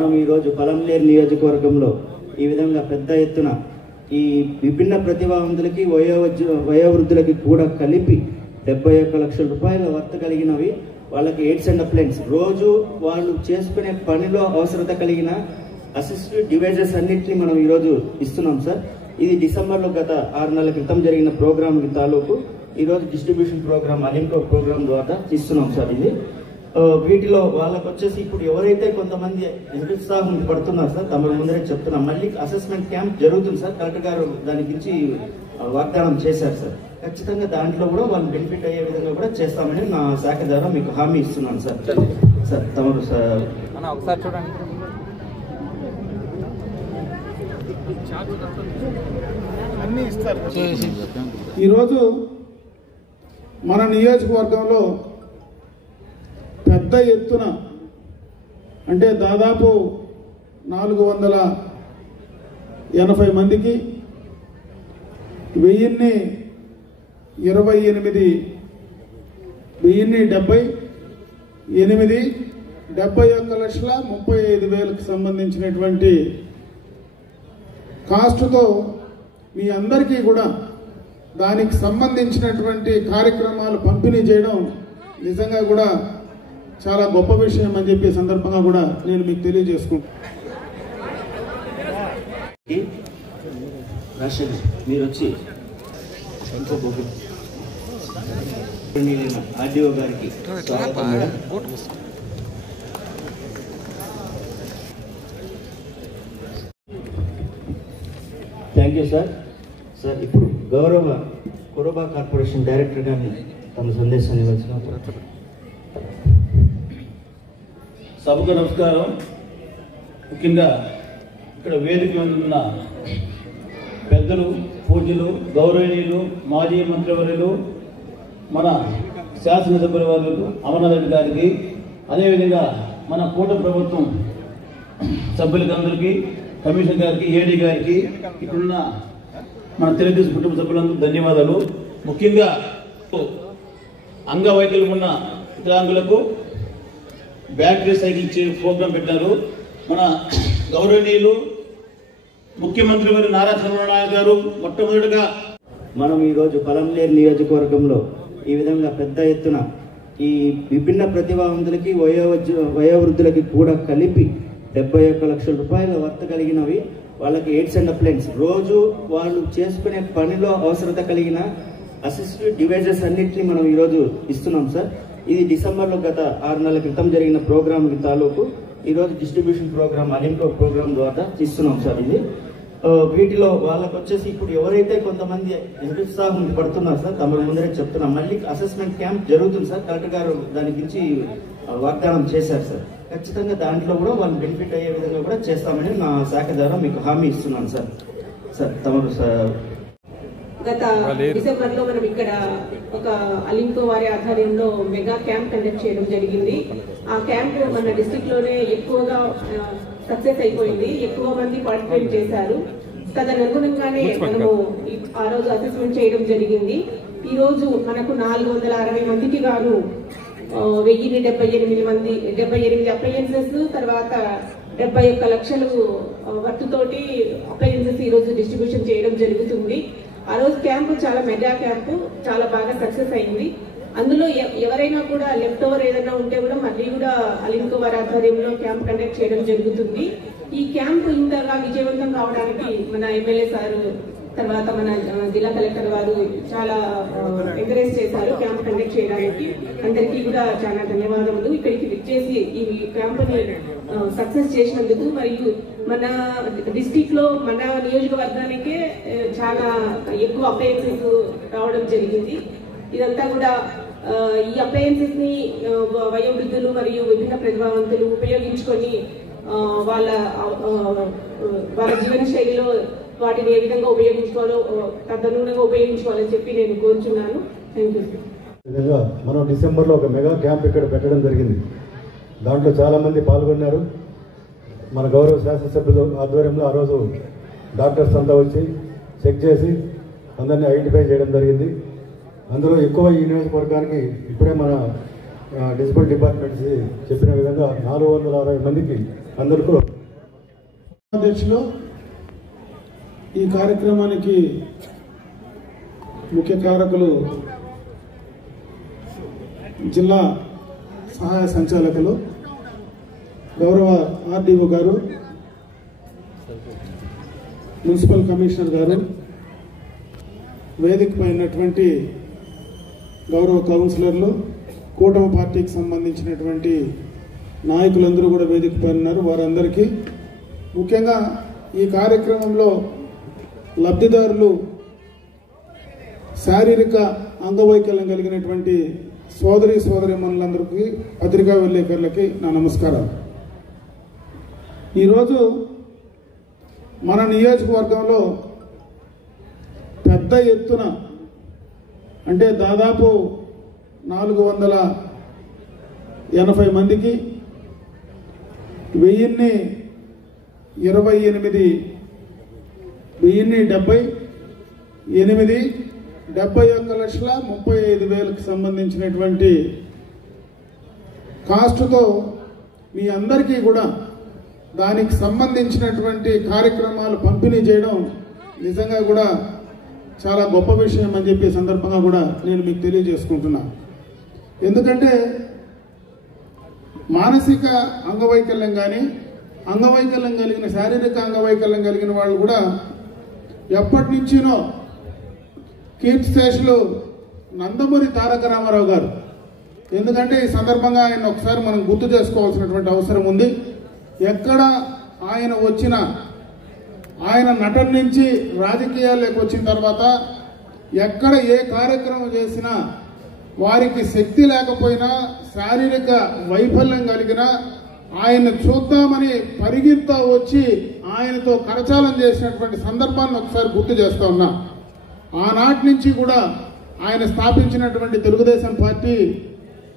మనం ఈరోజు పలంనేరు నియోజకవర్గంలో ఈ విధంగా పెద్ద ఎత్తున ఈ విభిన్న ప్రతిభావంతులకి వయోవృద్ధులకి కూడా కలిపి 71 లక్షల రూపాయల వర్త కలిగినవి వాళ్ళకి ఎయిడ్స్ అండ్ అప్లయన్స్ రోజు వాళ్ళు చేసుకునే పనిలో అవసరత కలిగిన అసిస్టివ్ డివైజెస్ అన్నింటినీ మనం ఈరోజు ఇస్తున్నాం సార్. ఇది డిసెంబర్లో గత 6 నెలల క్రితం జరిగిన ప్రోగ్రామ్ తాలూకు ఈరోజు డిస్ట్రిబ్యూషన్ ప్రోగ్రామ్ అలింకో ప్రోగ్రామ్ ద్వారా ఇస్తున్నాం సార్. ఇది వీటిలో వాళ్ళకు వచ్చేసి ఇప్పుడు ఎవరైతే కొంతమంది నిరుత్సాహం పడుతున్నారు సార్, తమ ముందరే చెప్తున్నాం, మళ్ళీ అసెస్మెంట్ క్యాంప్ జరుగుతుంది సార్. కలెక్టర్ గారు దాని గురించి వాగ్దానం చేశారు సార్. ఖచ్చితంగా దాంట్లో కూడా వాళ్ళు బెనిఫిట్ అయ్యే విధంగా కూడా చేస్తామని నా శాఖ ద్వారా మీకు హామీ ఇస్తున్నాను సార్. సార్ తమరు సార్ ఒకసారి చూడండి. ఈరోజు మన నియోజకవర్గంలో పెద్ద ఎత్తున అంటే దాదాపు 480 మందికి 71,35,000కు సంబంధించినటువంటి కాస్ట్తో మీ అందరికీ కూడా దానికి సంబంధించినటువంటి కార్యక్రమాలు పంపిణీ చేయడం నిజంగా కూడా చాలా గొప్ప విషయం అని చెప్పి సందర్భంగా కూడా నేను మీకు తెలియజేసుకుంటాను. మీరు వచ్చి ఆర్డీఓ గారికి స్వాగతం madam. Thank you sir. Sir ఇప్పుడు గౌరవ కొరోబా కార్పొరేషన్ డైరెక్టర్ గారిని తమ సందేశాన్ని ఇవ్వాల్సిన. సభకు నమస్కారం. ముఖ్యంగా ఇక్కడ వేదిక ఉన్న పెద్దలు, పూజ్యులు, గౌరవనీయులు, మాజీ మంత్రివర్యులు, మన శాసనసభ్యుల వారు అమర్నాథ్ రెడ్డి గారికి, అదేవిధంగా మన కూటమి ప్రభుత్వం సభ్యులకి అందరికీ, కమిషనర్ గారికి, ఏడీ గారికి, ఇక్కడున్న మన తెలుగుదేశం కుటుంబ సభ్యులందరూ ధన్యవాదాలు. ముఖ్యంగా అంగవైకల్యం ఉన్న వికలాంగులకు బ్యాటరీ సైకిల్ ఇచ్చే ప్రోగ్రాం పెట్టారు. మన గౌరవనీయులు ముఖ్యమంత్రి వారు నారా చంద్రబాబు నాయుడు గారు మొట్టమొదటిగా మనం ఈరోజు పలంనేరు నియోజకవర్గంలో ఈ విధంగా పెద్ద ఎత్తున ఈ విభిన్న ప్రతిభావంతులకి వయోవృద్ధులకి కూడా కలిపి 71 లక్షల రూపాయల వర్త కలిగినవి వాళ్ళకి ఎయిడ్స్ అండ్ అప్లయన్స్ రోజు వాళ్ళు చేసుకునే పనిలో అవసరత కలిగిన అసిస్టివ్ డివైజెస్ అన్నింటినీ మనం ఈరోజు ఇస్తున్నాం సార్. ఇది డిసెంబర్లో గత 6 నెలల క్రితం జరిగిన ప్రోగ్రామ్ తాలూకు ఈరోజు డిస్ట్రిబ్యూషన్ ప్రోగ్రామ్ అలింకో ప్రోగ్రామ్ ద్వారా ఇస్తున్నాం సార్. ఇది వీటిలో వాళ్ళకు వచ్చేసి ఇప్పుడు ఎవరైతే కొంతమంది నిరుత్సాహం పడుతున్నారు సార్, తమ ముందరే చెప్తున్నాం, మళ్ళీ అసెస్మెంట్ క్యాంప్ జరుగుతుంది సార్. కలెక్టర్ గారు దాని గురించి వాగ్దానం చేశారు సార్. ఖచ్చితంగా దాంట్లో కూడా వాళ్ళు బెనిఫిట్ అయ్యే విధంగా కూడా చేస్తామని నా శాఖ ద్వారా మీకు హామీ ఇస్తున్నాను సార్. సార్ తమరు సార్ గత డిసెంబర్లో మనం ఇక్కడ ఒక అలింకో వారి ఆధ్వర్యంలో మెగా క్యాంప్ కండక్ట్ చేయడం జరిగింది. ఆ క్యాంప్ మన డిస్ట్రిక్ట్ లోనే ఎక్కువగా సక్సెస్ అయిపోయింది. ఎక్కువ మంది పార్టిసిపేట్ చేశారు. తదనుగుణంగానే మనము ఆ రోజు అసెస్మెంట్ చేయడం జరిగింది. ఈ రోజు మనకు 460 మందికి గాను 1078 అప్లయన్సెస్, తర్వాత 71 లక్షలు వర్తుతోటి అప్లయన్సెస్ ఈ రోజు డిస్ట్రిబ్యూషన్ చేయడం జరుగుతుంది. ఆ రోజు క్యాంపు చాలా మెగా క్యాంపు, చాలా బాగా సక్సెస్ అయింది. అందులో ఎవరైనా కూడా లెఫ్ట్ ఓవర్ ఏదైనా ఉంటే కూడా మళ్ళీ కూడా అలింకో వారి ఆధ్వర్యంలో క్యాంప్ కండక్ట్ చేయడం జరుగుతుంది. ఈ క్యాంపు ఇంతగా విజయవంతం కావడానికి మన ఎమ్మెల్యే సారు, తర్వాత మన జిల్లా కలెక్టర్ వారు చాలా ఎంకరేజ్ చేశారు క్యాంప్ కండక్ట్ చేయడానికి. అందరికీ కూడా చాలా ధన్యవాదములు. ఇక్కడికి విచ్చేసి ఈ క్యాంపుని సక్సెస్ చేసినందుకు, మరియు మన డిస్ట్రిక్ట్ లో మన నియోజకవర్గానికే చాలా ఎక్కువ అప్లయన్సెస్ రావడం జరిగింది. ఇదంతా కూడా ఈ అప్లయన్సెస్ ని వయోవృద్ధులు మరియు విభిన్న ప్రతిభావంతులు ఉపయోగించుకొని వాళ్ళ జీవన శైలిలో వాటిని ఏ విధంగా ఉపయోగించుకోవాలో తదనుగుణంగా ఉపయోగించుకోవాలని చెప్పి నేను కోరుచున్నాను. Thank you. విధంగా మనం డిసెంబర్లో ఒక మెగా క్యాంప్ ఇక్కడ పెట్టడం జరిగింది. దాంట్లో చాలామంది పాల్గొన్నారు. మన గౌరవ శాసనసభ్యుల ఆధ్వర్యంలో ఆ రోజు డాక్టర్స్ అంతా వచ్చి చెక్ చేసి అందరినీ ఐడెంటిఫై చేయడం జరిగింది. అందులో ఎక్కువ ఈ నియోజకవర్గానికి ఇప్పుడే మన డిజిటల్ డిపార్ట్మెంట్స్ చెప్పిన విధంగా 460 మందికి అందరికీ అధ్యక్షులు, ఈ కార్యక్రమానికి ముఖ్య కారకులు జిల్లా సహాయ సంచాలకులు గౌరవ ఆర్డీఓ గారు, మున్సిపల్ కమిషనర్ గారు, వేదికపై ఉన్నటువంటి గౌరవ కౌన్సిలర్లు, కూటమి పార్టీకి సంబంధించినటువంటి నాయకులందరూ కూడా వేదికపై ఉన్నారు. వారందరికీ ముఖ్యంగా ఈ కార్యక్రమంలో లబ్ధిదారులు శారీరక అంగవైకల్యం కలిగినటువంటి సోదరీమణులందరికీ, పత్రికా విలేకరులకి నా నమస్కారం. ఈరోజు మన నియోజకవర్గంలో పెద్ద ఎత్తున అంటే దాదాపు 480 మందికి 71,35,000కు సంబంధించినటువంటి కాస్ట్తో మీ అందరికీ కూడా దానికి సంబంధించినటువంటి కార్యక్రమాలు పంపిణీ చేయడం నిజంగా కూడా చాలా గొప్ప విషయం అని చెప్పి సందర్భంగా కూడా నేను మీకు తెలియజేసుకుంటున్నా. ఎందుకంటే మానసిక అంగవైకల్యం కానీ, అంగవైకల్యం కలిగిన శారీరక అంగవైకల్యం కలిగిన వాళ్ళు కూడా ఎప్పటి నుంచినో కీర్తిశేషులు నందమూరి తారక రామారావు గారు, ఎందుకంటే ఈ సందర్భంగా ఆయన ఒకసారి మనం గుర్తు చేసుకోవాల్సినటువంటి అవసరం ఉంది. ఎక్కడ ఆయన వచ్చినా, ఆయన నటన నుంచి రాజకీయాల్లోకి వచ్చిన తర్వాత ఎక్కడ ఏ కార్యక్రమం చేసినా వారికి శక్తి లేకపోయినా, శారీరక వైఫల్యం కలిగినా ఆయన చూద్దామని పరిగెత్తా వచ్చి ఆయనతో కరచాలం చేసినటువంటి సందర్భాన్ని ఒకసారి గుర్తు చేస్తా ఉన్నా. ఆనాటి నుంచి కూడా ఆయన స్థాపించినటువంటి తెలుగుదేశం పార్టీ,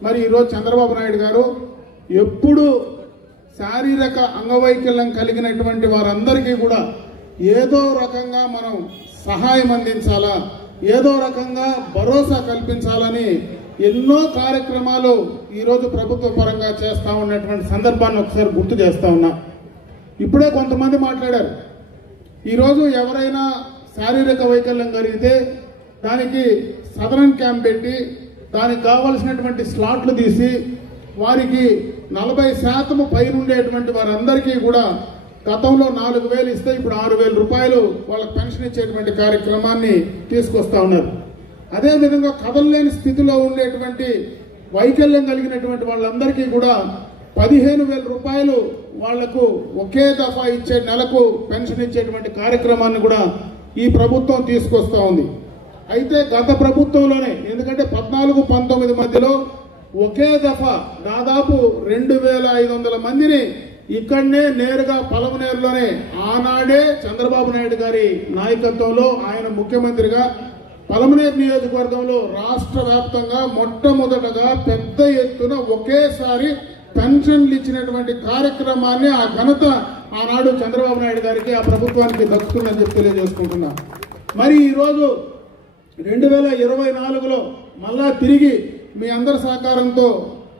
మరి ఈరోజు చంద్రబాబు నాయుడు గారు ఎప్పుడు శారీరక అంగవైకల్యం కలిగినటువంటి వారందరికీ కూడా ఏదో రకంగా మనం సహాయం అందించాలా, ఏదో రకంగా భరోసా కల్పించాలని ఎన్నో కార్యక్రమాలు ఈరోజు ప్రభుత్వ పరంగా చేస్తా ఉన్నటువంటి సందర్భాన్ని ఒకసారి గుర్తు చేస్తా ఉన్నా. ఇప్పుడే కొంతమంది మాట్లాడారు, ఈరోజు ఎవరైనా శారీరక వైకల్యం కలిగితే దానికి సదరన్ క్యాంప్ పెట్టి దానికి కావలసినటువంటి స్లాట్లు తీసి వారికి 40% పైన ఉండేటువంటి వారందరికీ కూడా గతంలో 4,000 ఇస్తే ఇప్పుడు 6,000 రూపాయలు వాళ్ళకి పెన్షన్ ఇచ్చేటువంటి కార్యక్రమాన్ని తీసుకొస్తా ఉన్నారు. అదేవిధంగా కదలలేని స్థితిలో ఉండేటువంటి వైకల్యం కలిగినటువంటి వాళ్ళందరికీ కూడా 15,000 రూపాయలు వాళ్లకు ఒకే దఫా ఇచ్చే నెలకు పెన్షన్ ఇచ్చేటువంటి కార్యక్రమాన్ని కూడా ఈ ప్రభుత్వం తీసుకొస్తా ఉంది. అయితే గత ప్రభుత్వంలోనే, ఎందుకంటే 14-19 మధ్యలో ఒకే దఫా దాదాపు 2,500 మందిని ఇక్కడనే నేరుగా పలమనేరులోనే ఆనాడే చంద్రబాబు నాయుడు గారి నాయకత్వంలో ఆయన ముఖ్యమంత్రిగా పలమనేరు నియోజకవర్గంలో రాష్ట్ర వ్యాప్తంగా మొట్టమొదటగా పెద్ద ఎత్తున ఒకేసారి పెన్షన్లు ఇచ్చినటువంటి కార్యక్రమాన్ని ఆ ఘనత ఆనాడు చంద్రబాబు నాయుడు గారికి, ఆ ప్రభుత్వానికి దక్కుతుందని చెప్పి తెలియజేసుకుంటున్నా. మరి ఈరోజు 2024లో మళ్ళా తిరిగి మీ అందరి సహకారంతో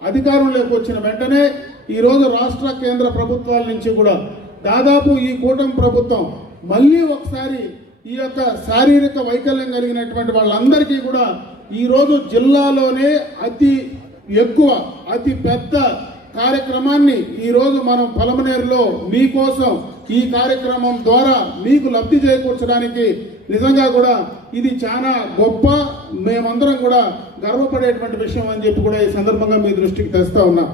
అధికారంలోకి వచ్చిన వెంటనే ఈరోజు రాష్ట్ర కేంద్ర ప్రభుత్వాల నుంచి కూడా దాదాపు ఈ కూటమి ప్రభుత్వం మళ్ళీ ఒకసారి ఈ యొక్క శారీరక వైకల్యం కలిగినటువంటి వాళ్ళందరికీ కూడా ఈరోజు జిల్లాలోనే అతి పెద్ద కార్యక్రమాన్ని ఈరోజు మనం పలమనేరులో మీకోసం ఈ కార్యక్రమం ద్వారా మీకు లబ్ధి చేకూర్చడానికి నిజంగా కూడా ఇది చాలా గొప్ప, మేమందరం కూడా గర్వపడేటువంటి విషయం అని చెప్పి కూడా ఈ సందర్భంగా మీ దృష్టికి తెస్తా ఉన్నా.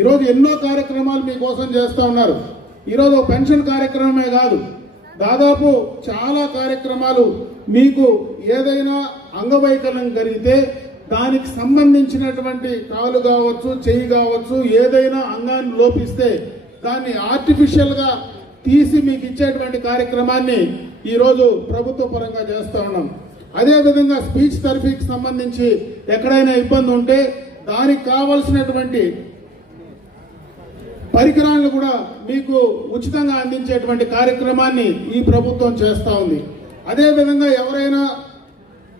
ఈరోజు ఎన్నో కార్యక్రమాలు మీకోసం చేస్తా ఉన్నారు. ఈరోజు పెన్షన్ కార్యక్రమమే కాదు, దాదాపు చాలా కార్యక్రమాలు మీకు ఏదైనా అంగవైకల్యం కలిగితే దానికి సంబంధించినటువంటి కాలు కావచ్చు, చెయ్యి కావచ్చు, ఏదైనా అంగాన్ని లోపిస్తే దాన్ని ఆర్టిఫిషియల్ గా తీసి మీకు ఇచ్చేటువంటి కార్యక్రమాన్ని ఈరోజు ప్రభుత్వ పరంగా చేస్తా ఉన్నాం. అదేవిధంగా స్పీచ్ థెరపీకి సంబంధించి ఎక్కడైనా ఇబ్బంది ఉంటే దానికి కావలసినటువంటి పరికరాలను కూడా మీకు ఉచితంగా అందించేటువంటి కార్యక్రమాన్ని ఈ ప్రభుత్వం చేస్తా ఉంది. అదేవిధంగా ఎవరైనా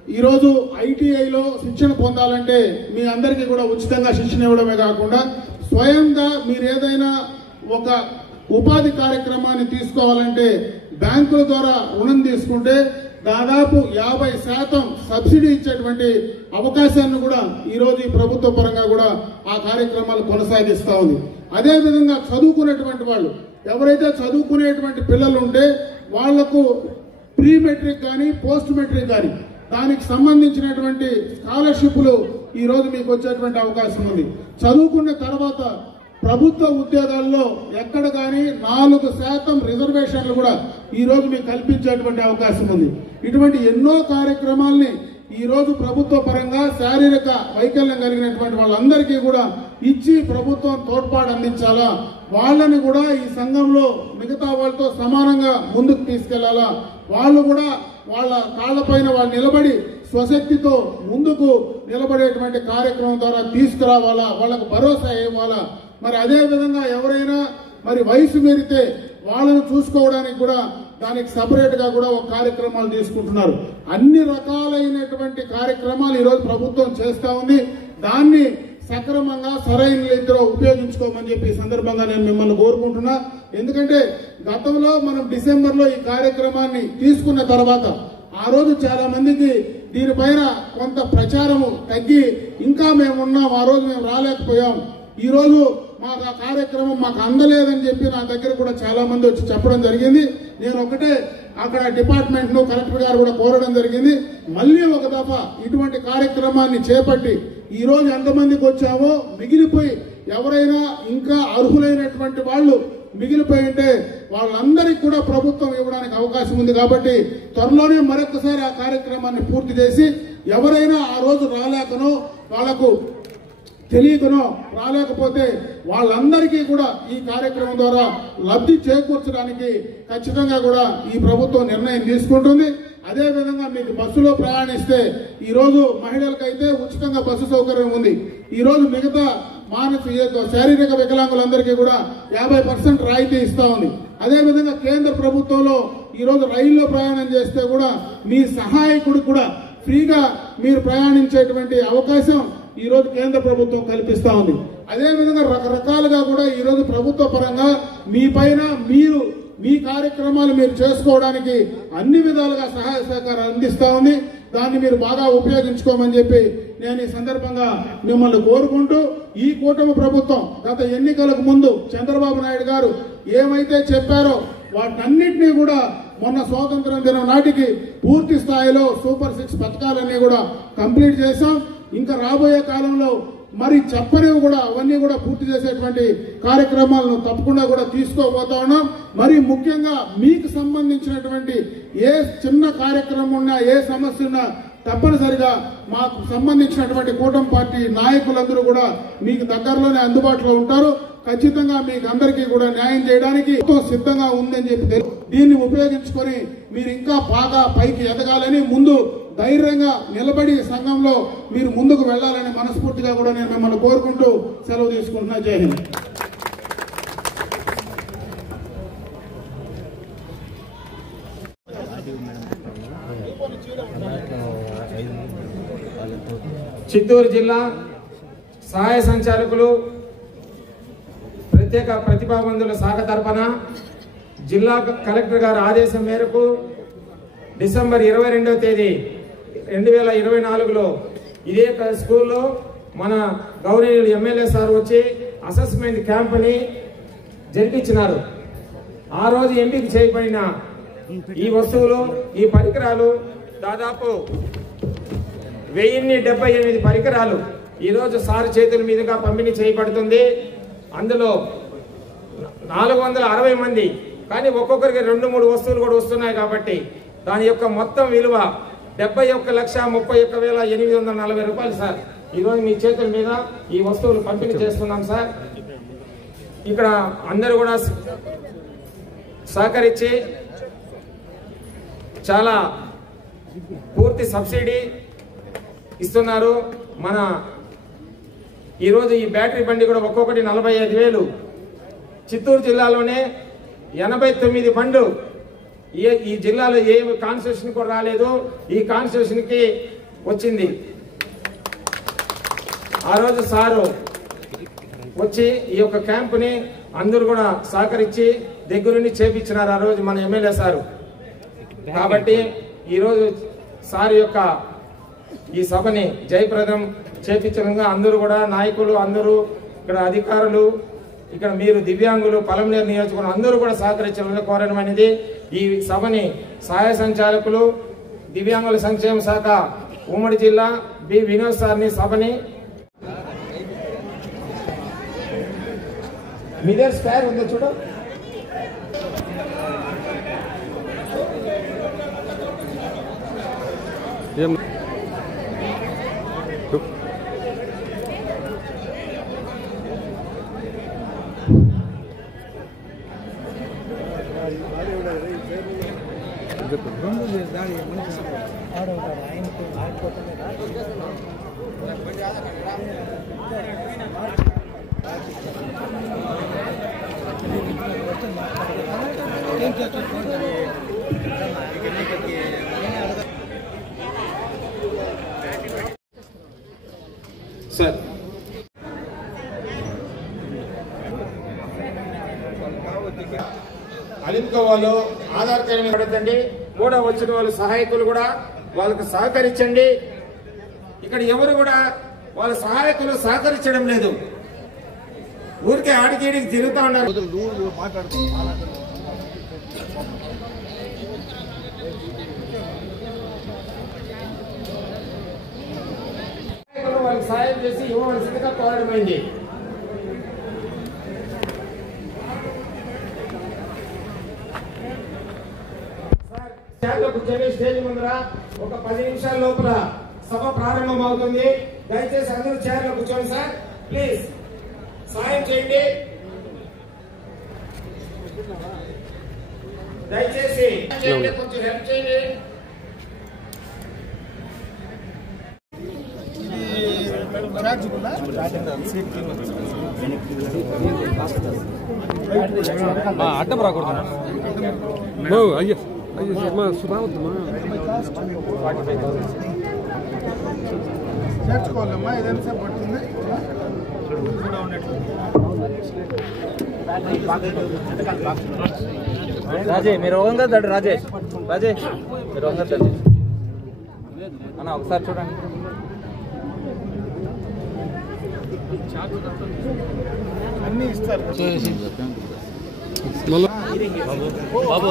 ఈరోజు ఐటీఐలో శిక్షణ పొందాలంటే మీ అందరికీ కూడా ఉచితంగా శిక్షణ ఇవ్వడమే కాకుండా స్వయంగా మీరు ఏదైనా ఒక ఉపాధి కార్యక్రమాన్ని తీసుకోవాలంటే బ్యాంకుల ద్వారా రుణం తీసుకుంటే దాదాపు 50% సబ్సిడీ ఇచ్చేటువంటి అవకాశాన్ని కూడా ఈరోజు ఈ ప్రభుత్వ పరంగా కూడా ఆ కార్యక్రమాలు కొనసాగిస్తూ ఉంది. అదేవిధంగా చదువుకునేటువంటి వాళ్ళు ఎవరైతే చదువుకునేటువంటి పిల్లలు ఉంటే వాళ్లకు ప్రీ మెట్రిక్ కానీ పోస్ట్ మెట్రిక్ కానీ దానికి సంబంధించినటువంటి స్కాలర్షిప్లు ఈ రోజు మీకు వచ్చేటువంటి అవకాశం ఉంది. చదువుకున్న తర్వాత ప్రభుత్వ ఉద్యోగాల్లో ఎక్కడ కానీ 4% రిజర్వేషన్లు కూడా ఈ రోజు మీకు కల్పించేటువంటి అవకాశం ఉంది. ఇటువంటి ఎన్నో కార్యక్రమాల్ని ఈ రోజు ప్రభుత్వ పరంగా శారీరక వైకల్యం కలిగినటువంటి వాళ్ళందరికీ కూడా ఇచ్చి ప్రభుత్వం తోడ్పాటు అందించాలా, వాళ్ళని కూడా ఈ సంఘంలో మిగతా వాళ్ళతో సమానంగా ముందుకు తీసుకెళ్లాలా, వాళ్ళు కూడా వాళ్ళ కాళ్లపైన వాళ్ళు నిలబడి స్వశక్తితో ముందుకు నిలబడేటువంటి కార్యక్రమం ద్వారా తీసుకురావాలా, వాళ్ళకు భరోసా ఇవ్వాలా. మరి అదే విధంగా ఎవరైనా మరి వయసు మీరితే వాళ్ళను చూసుకోవడానికి కూడా దానికి సపరేట్ గా కూడా ఒక కార్యక్రమాలు తీసుకుంటున్నారు. అన్ని రకాలైనటువంటి కార్యక్రమాలు ఈ రోజు ప్రభుత్వం చేస్తా ఉంది. దాన్ని సక్రమంగా సరైన రీతిలో ఉపయోగించుకోమని చెప్పి ఈ సందర్భంగా నేను మిమ్మల్ని కోరుకుంటున్నా. ఎందుకంటే గతంలో మనం డిసెంబర్లో ఈ కార్యక్రమాన్ని తీసుకున్న తర్వాత ఆ రోజు చాలా మందికి దీనిపైన కొంత ప్రచారం తగ్గి ఇంకా మేమున్నాం, ఆ రోజు మేము రాలేకపోయాం, ఈ రోజు మాకు ఆ కార్యక్రమం మాకు అందలేదని చెప్పి నా దగ్గర కూడా చాలా మంది వచ్చి చెప్పడం జరిగింది. నేను ఒకటే అక్కడ డిపార్ట్మెంట్ ను కలెక్టర్ గారు కూడా కోరడం జరిగింది. మళ్ళీ ఒక దఫా ఇటువంటి కార్యక్రమాన్ని చేపట్టి ఈ రోజు ఎంతమందికి వచ్చామో మిగిలిపోయి ఎవరైనా ఇంకా అర్హులైనటువంటి వాళ్ళు మిగిలిపోయి ఉంటే వాళ్ళందరికీ కూడా ప్రభుత్వం ఇవ్వడానికి అవకాశం ఉంది. కాబట్టి త్వరలోనే మరొకసారి ఆ కార్యక్రమాన్ని పూర్తి చేసి ఎవరైనా ఆ రోజు రాలేకనో వాళ్ళకు తెలియకనో రాలేకపోతే వాళ్ళందరికీ కూడా ఈ కార్యక్రమం ద్వారా లబ్ధి చేకూర్చడానికి ఖచ్చితంగా కూడా ఈ ప్రభుత్వం నిర్ణయం తీసుకుంటుంది. అదేవిధంగా మీకు బస్సులో ప్రయాణిస్తే ఈ రోజు మహిళలకైతే ఉచితంగా బస్సు సౌకర్యం ఉంది. ఈ రోజు మిగతా శారీరక వికలాంగులందరికీ కూడా 50% రాయితీ ఇస్తా ఉంది. అదేవిధంగా కేంద్ర ప్రభుత్వంలో ఈ రోజు రైల్లో ప్రయాణం చేస్తే కూడా మీ సహాయకుడికి కూడా ఫ్రీగా మీరు ప్రయాణించేటువంటి అవకాశం ఈ రోజు కేంద్ర ప్రభుత్వం కల్పిస్తా ఉంది. అదేవిధంగా రకరకాలుగా కూడా ఈ రోజు ప్రభుత్వ పరంగా మీ పైన మీరు మీ కార్యక్రమాలు మీరు చేసుకోవడానికి అన్ని విధాలుగా సహాయ సహకారం అందిస్తా ఉంది. దాన్ని మీరు బాగా ఉపయోగించుకోమని చెప్పి నేను ఈ సందర్భంగా మిమ్మల్ని కోరుకుంటూ, ఈ కూటమి ప్రభుత్వం గత ఎన్నికలకు ముందు చంద్రబాబు నాయుడు గారు ఏమైతే చెప్పారో వాటన్నిటినీ కూడా మొన్న స్వాతంత్రం దినం నాటికి పూర్తి స్థాయిలో సూపర్ 6 పథకాలన్నీ కూడా కంప్లీట్ చేశాం. ఇంకా రాబోయే కాలంలో మరి చెప్పనివి కూడా అవన్నీ కూడా పూర్తి చేసేటువంటి కార్యక్రమాలను తప్పకుండా కూడా తీసుకోబోతా ఉన్నాం. మరి ముఖ్యంగా మీకు సంబంధించినటువంటి ఏ చిన్న కార్యక్రమం ఉన్నా, ఏ సమస్య ఉన్నా తప్పనిసరిగా మాకు సంబంధించినటువంటి కూటమి పార్టీ నాయకులందరూ కూడా మీకు దగ్గరలోనే అందుబాటులో ఉంటారు. ఖచ్చితంగా మీకు అందరికీ కూడా న్యాయం చేయడానికి సిద్ధంగా ఉందని చెప్పి దీన్ని ఉపయోగించుకొని మీరు ఇంకా బాగా పైకి ఎదగాలని, ముందు ధైర్యంగా నిలబడి సంఘంలో మీరు ముందుకు వెళ్లాలని మనస్ఫూర్తిగా కూడా నేను మిమ్మల్ని కోరుకుంటూ సెలవు తీసుకుంటున్నా. జై హింద్. చిత్తూరు జిల్లా సహాయ సంచాలకులు ప్రత్యేక ప్రతిభావంతుల శాఖ తరపున జిల్లా కలెక్టర్ గారి ఆదేశం మేరకు డిసెంబర్ 22వ తేదీ 2024లో ఇదే స్కూల్లో మన గౌరవనీయులు ఎమ్మెల్యే సార్ వచ్చి అసెస్మెంట్ క్యాంప్ని జరిపించినారు. ఆ రోజు ఎంపిక చేయబడిన ఈ వస్తువులు, ఈ పరికరాలు దాదాపు 1078 పరికరాలు ఈరోజు సార్ చేతుల మీదుగా పంపిణీ చేయబడుతుంది. అందులో 460 మంది, కానీ ఒక్కొక్కరికి 2-3 వస్తువులు కూడా వస్తున్నాయి. కాబట్టి దాని యొక్క మొత్తం విలువ 71,31,840 రూపాయలు సార్. ఈరోజు మీ చేతుల మీద ఈ వస్తువులు పంపిణీ చేస్తున్నాం సార్. ఇక్కడ అందరూ కూడా సహకరించి చాలా పూర్తి సబ్సిడీ ఇస్తున్నారు. మన ఈరోజు ఈ బ్యాటరీ బండి కూడా ఒక్కొక్కటి 45,000. చిత్తూరు జిల్లాలోనే 89 బండ్లు ఈ జిల్లాలో ఏ కాన్స్టిట్యూషన్ కూడా రాలేదు, ఈ కాన్స్టిట్యూషన్ కి వచ్చింది. ఆ రోజు సారు వచ్చి ఈ యొక్క క్యాంపుని అందరూ కూడా సహకరించి దగ్గరుండి చేపించినారు ఆ రోజు మన ఎమ్మెల్యే సారు. కాబట్టి ఈరోజు సార్ యొక్క ఈ సభని జయప్రదం చేపించడంగా అందరూ కూడా నాయకులు, అందరూ ఇక్కడ అధికారులు, ఇక్కడ మీరు దివ్యాంగులు, పలమనేరు నియోజకవర్గం అందరూ కూడా సహకరించాలని కోరడమైనది. ఈ సభని సహాయ సంచాలకులు దివ్యాంగుల సంక్షేమ శాఖ ఉమ్మడి జిల్లా బి వినోద్ సార్ని సభని మీదే స్పేర్ ఉందో చూడ. సార్ అలింకో వాళ్ళు ఆధార్ కార్డు మీద పడద్దండి. కూడా వచ్చిన వాళ్ళు సహాయకులు కూడా వాళ్ళకు సహకరించండి. ఇక్కడ ఎవరు కూడా వాళ్ళ సహాయకులు సహకరించడం లేదు, ఊరికే ఆడికేడికి తిరుగుతా ఉన్నారు. వాళ్ళకి సహాయం చేసి ఇవ్వవలసిందిగా కోరడమైంది. కూర్చొని స్టేజ్ ముందర ఒక 10 నిమిషాల లోపల సభ ప్రారంభం అవుతుంది. దయచేసి అందరూ చైర్లో కూర్చోండి సార్, ప్లీజ్ సాయం చేయండి. దయచేసి కొంచెం హెల్ప్ చేయండి. అడ్డం రాకూడదు. అయ్యో చేర్చుకోవాలమ్మా, ఏదైనా పడుతుంది. రాజే మీరు రోగంగా దండి. రాజేష్ రాజే మీరు రోగంగా దండి అన్న, ఒకసారి చూడండి. అన్ని ఇస్తారు బాబు